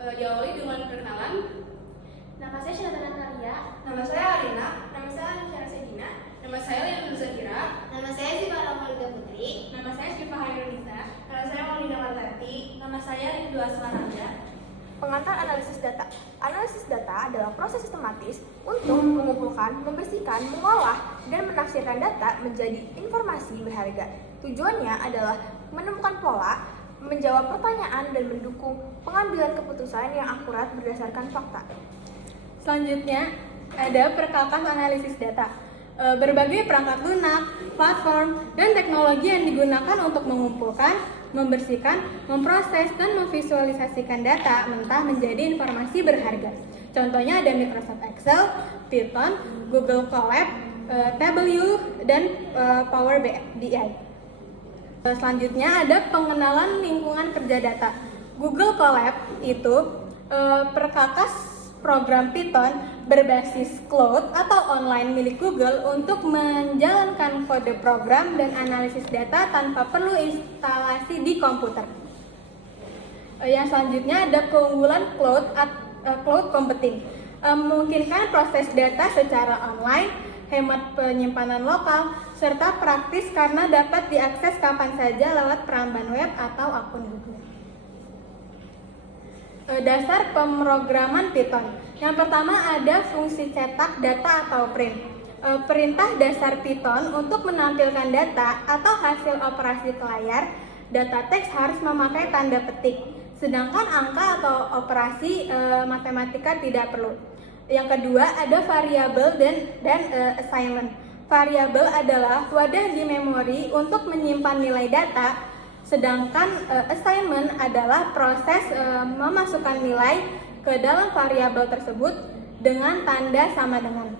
Diawali dengan perkenalan. Nama saya Syahrata Natalia. Nama saya Arina. Nama saya Anisha Sedina. Nama saya Liana Zakira. Nama saya Zibara Maulida Putri. Nama saya Syifa Hairunisa. Nama saya Maulida Martati. Nama saya Rindu Asmaranda. Pengantar analisis data. Analisis data adalah proses sistematis untuk mengumpulkan, membersihkan, mengolah, dan menafsirkan data menjadi informasi berharga. Tujuannya adalah menemukan pola, menjawab pertanyaan, dan mendukung pengambilan keputusan yang akurat berdasarkan fakta. Selanjutnya, ada perkakas analisis data. Berbagai perangkat lunak, platform, dan teknologi yang digunakan untuk mengumpulkan, membersihkan, memproses, dan memvisualisasikan data mentah menjadi informasi berharga. Contohnya ada Microsoft Excel, Python, Google Colab, Tableau, dan Power BI. Selanjutnya ada pengenalan lingkungan kerja data. Google Colab itu perkakas program Python berbasis cloud atau online milik Google untuk menjalankan kode program dan analisis data tanpa perlu instalasi di komputer. Yang selanjutnya ada keunggulan cloud computing. Memungkinkan proses data secara online, hemat penyimpanan lokal, serta praktis karena dapat diakses kapan saja lewat peramban web atau akun Google. Dasar pemrograman Python. Yang pertama ada fungsi cetak data atau print. Perintah dasar Python untuk menampilkan data atau hasil operasi ke layar, data teks harus memakai tanda petik, sedangkan angka atau operasi matematika tidak perlu. Yang kedua ada variabel dan assignment. Variabel adalah wadah di memori untuk menyimpan nilai data, sedangkan assignment adalah proses memasukkan nilai ke dalam variabel tersebut dengan tanda sama dengan.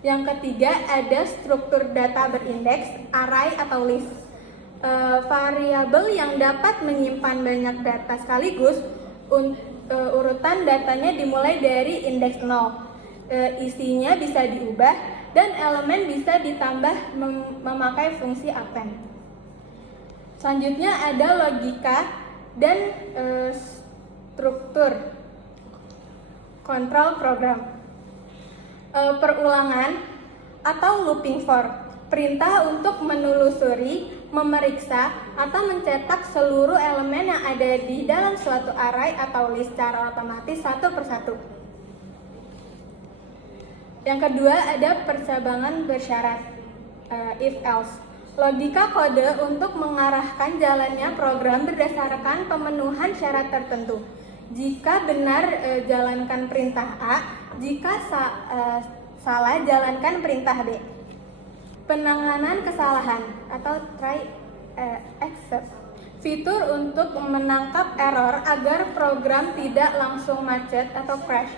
Yang ketiga ada struktur data berindeks, array atau list. Variabel yang dapat menyimpan banyak data sekaligus, urutan datanya dimulai dari indeks 0. Isinya bisa diubah dan elemen bisa ditambah memakai fungsi append. Selanjutnya ada logika dan struktur kontrol program. Perulangan atau looping for, perintah untuk menelusuri, memeriksa, atau mencetak seluruh elemen yang ada di dalam suatu array atau list secara otomatis satu persatu. Yang kedua ada percabangan bersyarat, if else. Logika kode untuk mengarahkan jalannya program berdasarkan pemenuhan syarat tertentu. Jika benar jalankan perintah A, jika salah jalankan perintah B. Penanganan kesalahan atau try except. Fitur untuk menangkap error agar program tidak langsung macet atau crash.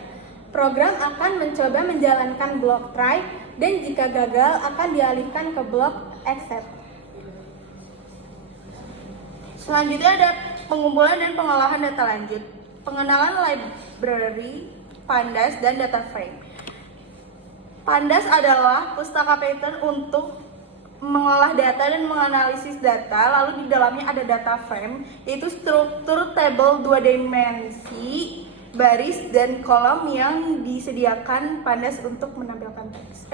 Program akan mencoba menjalankan blok try dan jika gagal akan dialihkan ke blok except. Selanjutnya ada pengumpulan dan pengolahan data lanjut. Pengenalan library, pandas, dan data frame. Pandas adalah pustaka Python untuk mengolah data dan menganalisis data, lalu di dalamnya ada data frame, yaitu struktur tabel 2 dimensi, baris, dan kolom yang disediakan Pandas untuk menampilkan teks,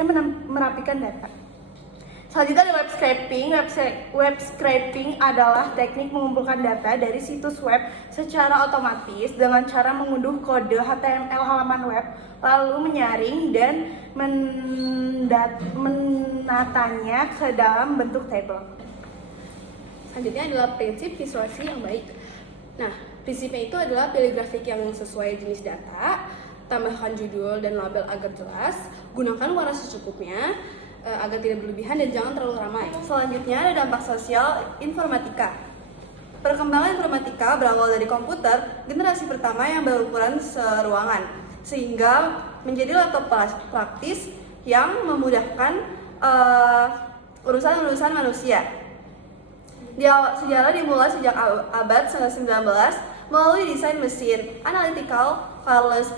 merapikan data. Selanjutnya ada web scraping. Web scraping adalah teknik mengumpulkan data dari situs web secara otomatis dengan cara mengunduh kode HTML halaman web, lalu menyaring dan menatanya ke dalam bentuk tabel. Selanjutnya adalah prinsip visualisasi yang baik. Nah, prinsipnya itu adalah pilih grafik yang sesuai jenis data, tambahkan judul dan label agar jelas, gunakan warna secukupnya, agar tidak berlebihan dan jangan terlalu ramai. Selanjutnya ada dampak sosial informatika. Perkembangan informatika berawal dari komputer generasi pertama yang berukuran seruangan, sehingga menjadi laptop praktis yang memudahkan urusan-urusan manusia. Sejarah dimulai sejak abad 19 melalui desain mesin analytical Carlos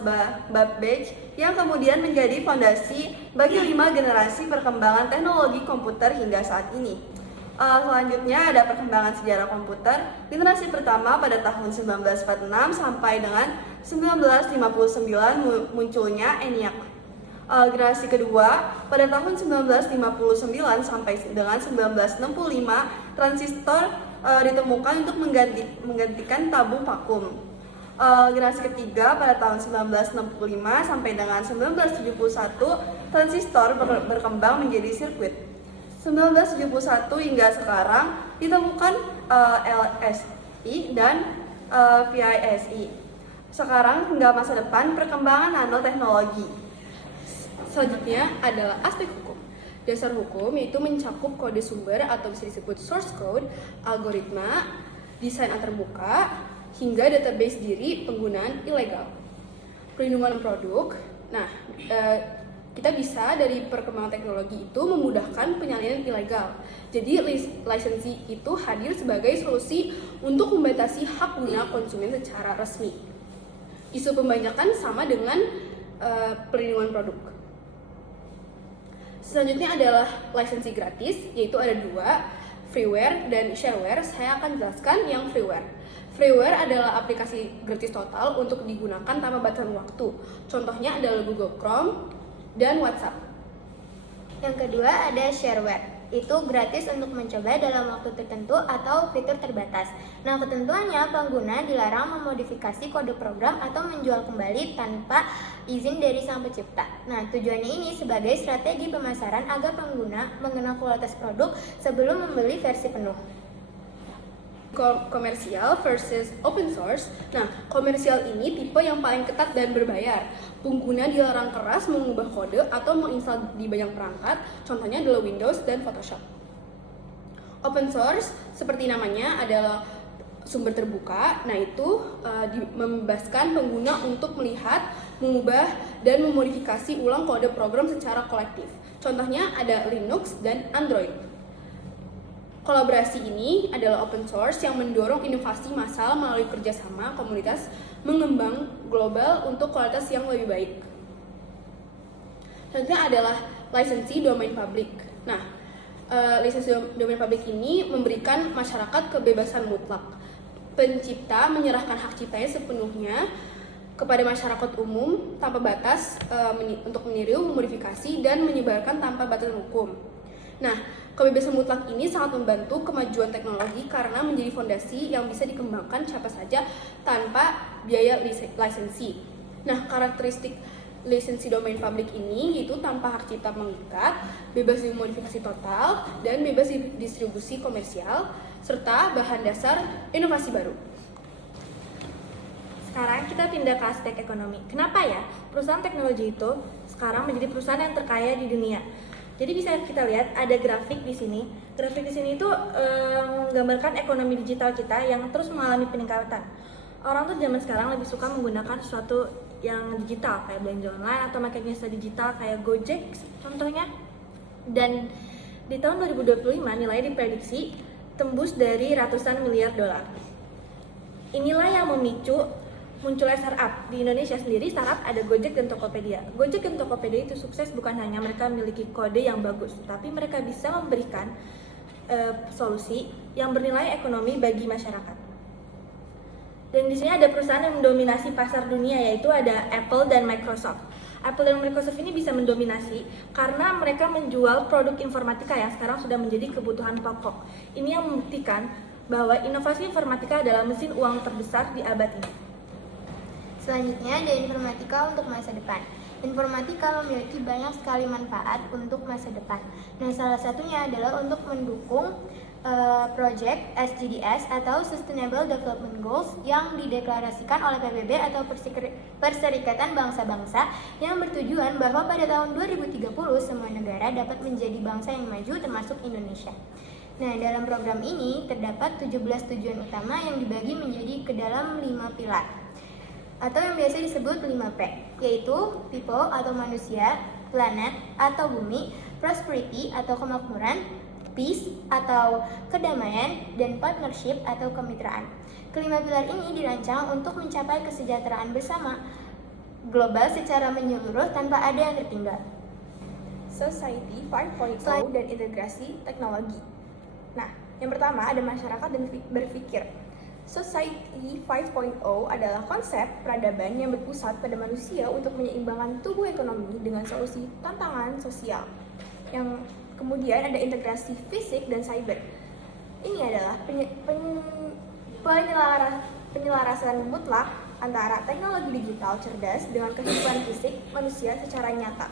Babbage yang kemudian menjadi fondasi bagi 5 generasi perkembangan teknologi komputer hingga saat ini. Selanjutnya ada perkembangan sejarah komputer. Generasi pertama pada tahun 1946 sampai dengan 1959 munculnya ENIAC. Generasi kedua pada tahun 1959 sampai dengan 1965 transistor ditemukan untuk menggantikan tabung vakum. Generasi ketiga pada tahun 1965 sampai dengan 1971 transistor berkembang menjadi sirkuit. 1971 hingga sekarang ditemukan LSI dan VISI. Sekarang hingga masa depan perkembangan nanoteknologi. Selanjutnya adalah aspek hukum. Dasar hukum yaitu mencakup kode sumber atau bisa disebut source code, algoritma, desain antarmuka, hingga database diri penggunaan ilegal. Perlindungan produk. Nah, kita bisa dari perkembangan teknologi itu memudahkan penyalinan ilegal. Jadi lisensi itu hadir sebagai solusi untuk membatasi hak guna konsumen secara resmi. Isu pembajakan sama dengan perlindungan produk. Selanjutnya adalah lisensi gratis, yaitu ada dua, freeware dan shareware. Saya akan jelaskan yang freeware. Freeware adalah aplikasi gratis total untuk digunakan tanpa batasan waktu. Contohnya adalah Google Chrome dan WhatsApp. Yang kedua ada shareware. Itu gratis untuk mencoba dalam waktu tertentu atau fitur terbatas. Nah, ketentuannya pengguna dilarang memodifikasi kode program atau menjual kembali tanpa izin dari sang pencipta. Nah, tujuannya ini sebagai strategi pemasaran agar pengguna mengenal kualitas produk sebelum membeli versi penuh. Komersial versus open source. Nah, komersial ini tipe yang paling ketat dan berbayar. Pengguna dilarang keras mengubah kode atau menginstal di banyak perangkat, contohnya adalah Windows dan Photoshop. Open source, seperti namanya, adalah sumber terbuka. Nah, itu membebaskan pengguna untuk melihat, mengubah, dan memodifikasi ulang kode program secara kolektif. Contohnya ada Linux dan Android. Kolaborasi ini adalah open source yang mendorong inovasi massal melalui kerjasama komunitas mengembang global untuk kualitas yang lebih baik. Selanjutnya adalah lisensi domain publik. Nah, lisensi domain publik ini memberikan masyarakat kebebasan mutlak. Pencipta menyerahkan hak ciptanya sepenuhnya kepada masyarakat umum tanpa batas untuk meniru, memodifikasi, dan menyebarkan tanpa batas hukum. Nah, kebebasan mutlak ini sangat membantu kemajuan teknologi karena menjadi fondasi yang bisa dikembangkan siapa saja tanpa biaya lisensi. Nah, karakteristik lisensi domain publik ini yaitu tanpa hak cipta mengikat, bebas dimodifikasi total, dan bebas distribusi komersial, serta bahan dasar inovasi baru. Sekarang kita pindah ke aspek ekonomi. Kenapa ya perusahaan teknologi itu sekarang menjadi perusahaan yang terkaya di dunia? Jadi bisa kita lihat ada grafik di sini. Grafik di sini itu menggambarkan ekonomi digital kita yang terus mengalami peningkatan. Orang tuh zaman sekarang lebih suka menggunakan sesuatu yang digital kayak belanja online atau pakai jasa digital kayak Gojek contohnya. Dan di tahun 2025 nilainya diprediksi tembus dari ratusan miliar dolar. Inilah yang memicu munculnya startup. Di Indonesia sendiri startup ada Gojek dan Tokopedia. Gojek dan Tokopedia itu sukses bukan hanya mereka memiliki kode yang bagus, tapi mereka bisa memberikan solusi yang bernilai ekonomi bagi masyarakat. Dan di sini ada perusahaan yang mendominasi pasar dunia, yaitu ada Apple dan Microsoft. Apple dan Microsoft ini bisa mendominasi karena mereka menjual produk informatika yang sekarang sudah menjadi kebutuhan pokok. Ini yang membuktikan bahwa inovasi informatika adalah mesin uang terbesar di abad ini. Selanjutnya ada informatika untuk masa depan. Informatika memiliki banyak sekali manfaat untuk masa depan. Nah, salah satunya adalah untuk mendukung Project SDGs atau Sustainable Development Goals yang dideklarasikan oleh PBB atau Perserikatan Bangsa-Bangsa yang bertujuan bahwa pada tahun 2030 semua negara dapat menjadi bangsa yang maju termasuk Indonesia. Nah, dalam program ini terdapat 17 tujuan utama yang dibagi menjadi ke dalam 5 pilar atau yang biasa disebut 5P, yaitu people atau manusia, planet atau bumi, prosperity atau kemakmuran, peace atau kedamaian, dan partnership atau kemitraan. Kelima pilar ini dirancang untuk mencapai kesejahteraan bersama global secara menyeluruh tanpa ada yang tertinggal. Society 5.0 dan integrasi teknologi. Nah, yang pertama ada masyarakat dan berpikir. Society 5.0 adalah konsep peradaban yang berpusat pada manusia untuk menyeimbangkan tubuh ekonomi dengan solusi tantangan sosial. Yang kemudian ada integrasi fisik dan cyber. Ini adalah penyelarasan mutlak antara teknologi digital cerdas dengan kehidupan fisik manusia secara nyata.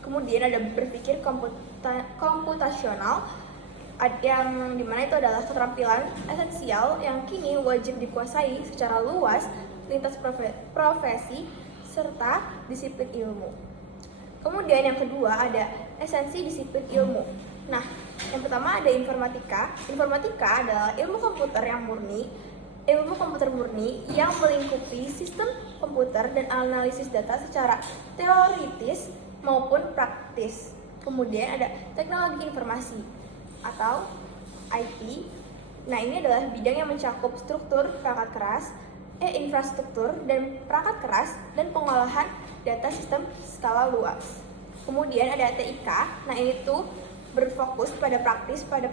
Kemudian ada berpikir komputasional, yang dimana itu adalah keterampilan esensial yang kini wajib dikuasai secara luas lintas profesi serta disiplin ilmu. Kemudian yang kedua ada esensi disiplin ilmu. Nah, yang pertama ada informatika. Informatika adalah ilmu komputer murni yang melingkupi sistem komputer dan analisis data secara teoritis maupun praktis. Kemudian ada teknologi informasi atau IT. Nah, ini adalah bidang yang mencakup struktur perangkat keras, infrastruktur dan perangkat keras dan pengolahan data sistem skala luas. Kemudian ada TIK. Nah, ini tuh berfokus pada praktis pada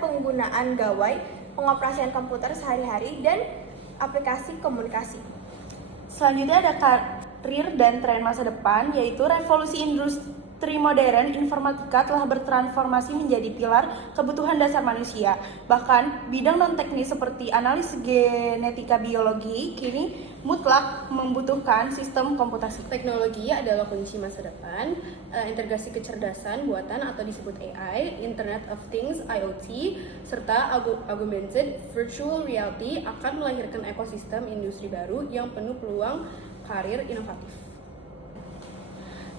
penggunaan gawai pengoperasian komputer sehari-hari dan aplikasi komunikasi. Selanjutnya ada karir dan tren masa depan, yaitu revolusi industri modern. Informatika telah bertransformasi menjadi pilar kebutuhan dasar manusia. Bahkan bidang non-teknis seperti analisis genetika biologi kini mutlak membutuhkan sistem komputasi. Teknologi adalah kunci masa depan. Integrasi kecerdasan buatan atau disebut AI, Internet of Things (IoT), serta augmented virtual reality akan melahirkan ekosistem industri baru yang penuh peluang karir inovatif.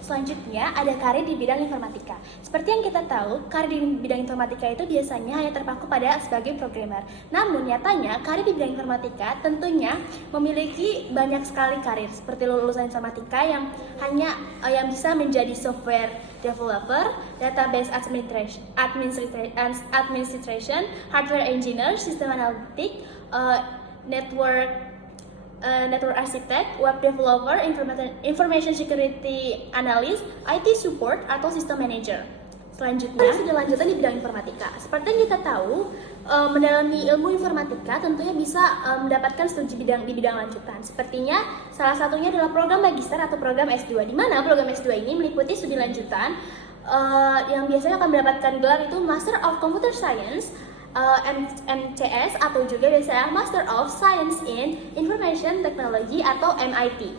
Selanjutnya ada karir di bidang informatika. Seperti yang kita tahu, karir di bidang informatika itu biasanya hanya terpaku pada sebagai programmer. Namun nyatanya karir di bidang informatika tentunya memiliki banyak sekali karir, seperti lulusan informatika yang bisa menjadi software developer, database administration, hardware engineer, system analytic, network architect, web developer, information security analyst, IT support, atau system manager. Selanjutnya, sudah lanjutan di bidang informatika. Seperti yang kita tahu, mendalami ilmu informatika tentunya bisa mendapatkan studi di bidang lanjutan. Sepertinya salah satunya adalah program magister atau program S2, di mana program S2 ini meliputi studi lanjutan yang biasanya akan mendapatkan gelar itu Master of Computer Science, MCS, atau juga biasanya Master of Science in Information Technology atau MIT.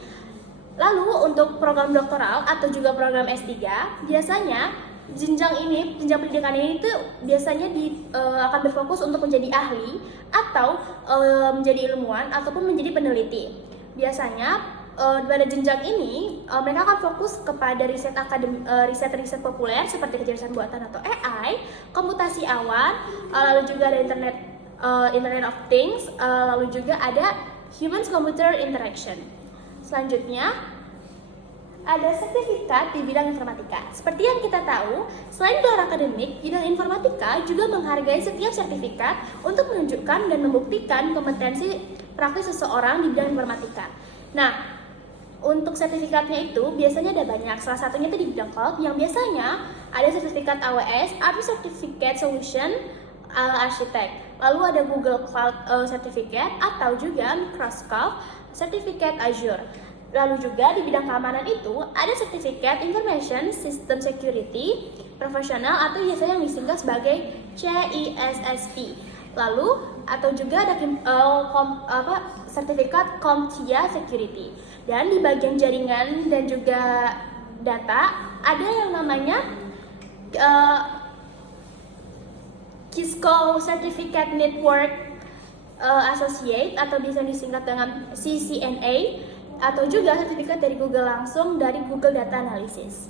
Lalu untuk program doktoral atau juga program S3, biasanya jenjang pendidikan ini tuh biasanya akan berfokus untuk menjadi ahli atau menjadi ilmuwan ataupun menjadi peneliti. Biasanya pada jenjang ini mereka akan fokus kepada riset riset populer seperti kecerdasan buatan atau AI, komputasi awan, lalu juga ada Internet of Things, lalu juga ada Human Computer Interaction. Selanjutnya ada sertifikat di bidang informatika. Seperti yang kita tahu, selain gelar akademik, bidang informatika juga menghargai setiap sertifikat untuk menunjukkan dan membuktikan kompetensi praktis seseorang di bidang informatika. Nah, untuk sertifikatnya itu biasanya ada banyak. Salah satunya itu di bidang cloud yang biasanya ada sertifikat AWS, Azure Certificate Solution Architect. Lalu ada Google Cloud Certificate atau juga Microsoft Certificate Azure. Lalu juga di bidang keamanan itu ada sertifikat Information System Security Professional atau biasanya yang disingkat sebagai CISSP. Lalu atau juga ada sertifikat CompTIA Security. Dan di bagian jaringan dan juga data ada yang namanya Cisco Certificate Network Associate atau bisa disingkat dengan CCNA, atau juga sertifikat dari Google langsung dari Google Data Analysis.